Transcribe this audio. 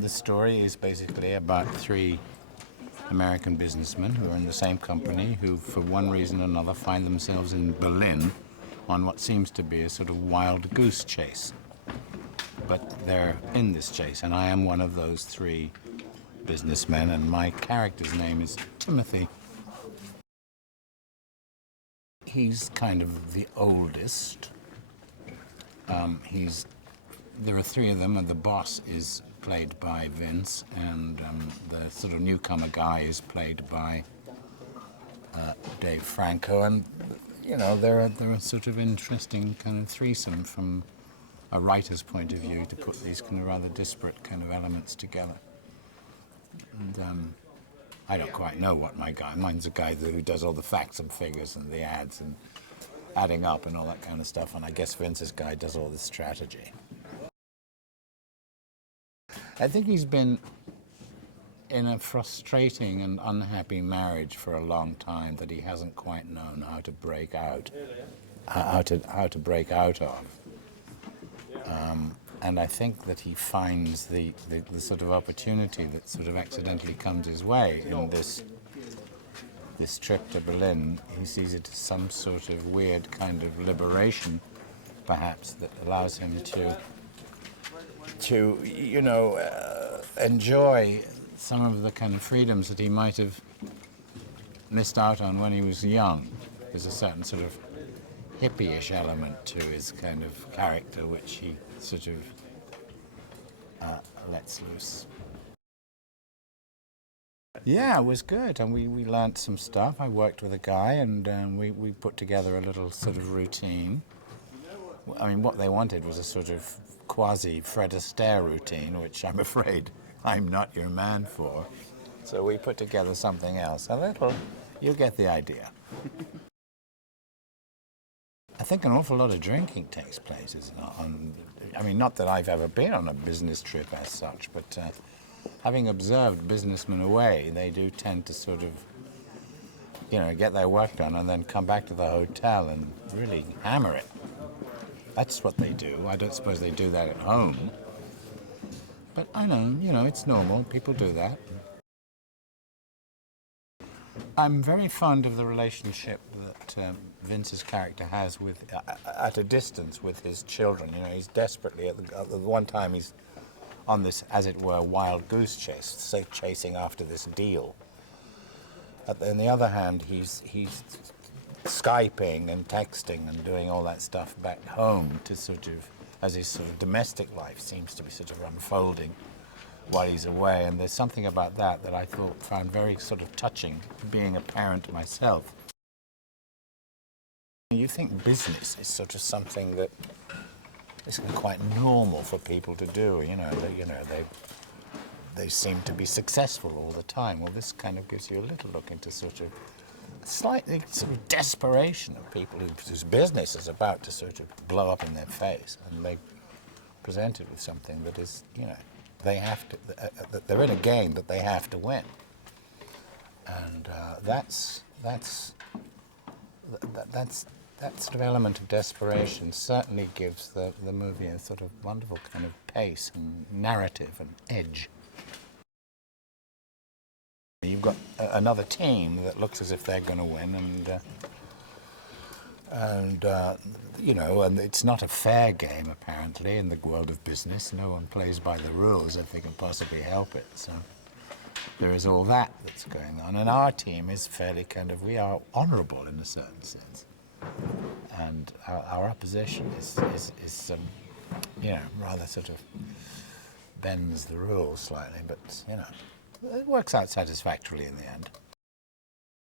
The story is basically about three American businessmen who are in the same company who, for one reason or another, find themselves in Berlin on what seems to be a sort of wild goose chase. But they're in this chase, and I am one of those three businessmen, and my character's name is Timothy. He's kind of the oldest. There are three of them, and the boss is played by Vince, and the sort of newcomer guy is played by Dave Franco, and you know they're a sort of interesting kind of threesome from a writer's point of view to put these kind of rather disparate kind of elements together. And I don't quite know what mine's a guy who does all the facts and figures and the ads and adding up and all that kind of stuff, and I guess Vince's guy does all the strategy. I think he's been in a frustrating and unhappy marriage for a long time that he hasn't quite known how to break out, how to break out of. And I think that he finds the sort of opportunity that sort of accidentally comes his way in this trip to Berlin. He sees it as some sort of weird kind of liberation, perhaps, that allows him to enjoy some of the kind of freedoms that he might have missed out on when he was young. There's a certain sort of hippie-ish element to his kind of character, which he sort of lets loose. Yeah, it was good, and we learnt some stuff. I worked with a guy, and we put together a little sort of routine. I mean, what they wanted was a sort of quasi-Fred Astaire routine, which I'm afraid I'm not your man for. So we put together something else. A little, you'll get the idea. I think an awful lot of drinking takes place. I mean, not that I've ever been on a business trip as such, but having observed businessmen away, they do tend to sort of, get their work done and then come back to the hotel and really hammer it. That's what they do. I don't suppose they do that at home. But I know, it's normal. People do that. I'm very fond of the relationship that Vince's character has at a distance with his children. He's desperately, at the one time he's on this, as it were, wild goose chase, say, chasing after this deal. On the other hand, he's Skyping and texting and doing all that stuff back home to sort of, as his sort of domestic life seems to be sort of unfolding while he's away. And there's something about that I found very sort of touching, being a parent myself. You think business is sort of something that is quite normal for people to do. They seem to be successful all the time. Well, this kind of gives you a little look into sort of slightly sort of desperation of people whose business is about to sort of blow up in their face, and they present it with something that is, they have to. They're in a game that they have to win, and that sort of element of desperation certainly gives the movie a sort of wonderful kind of pace and narrative and edge. You've got another team that looks as if they're going to win, and it's not a fair game apparently in the world of business. No one plays by the rules if they can possibly help it. So there is all that's going on, and our team is fairly we are honourable in a certain sense, and our opposition is rather sort of bends the rules slightly, but it works out satisfactorily in the end.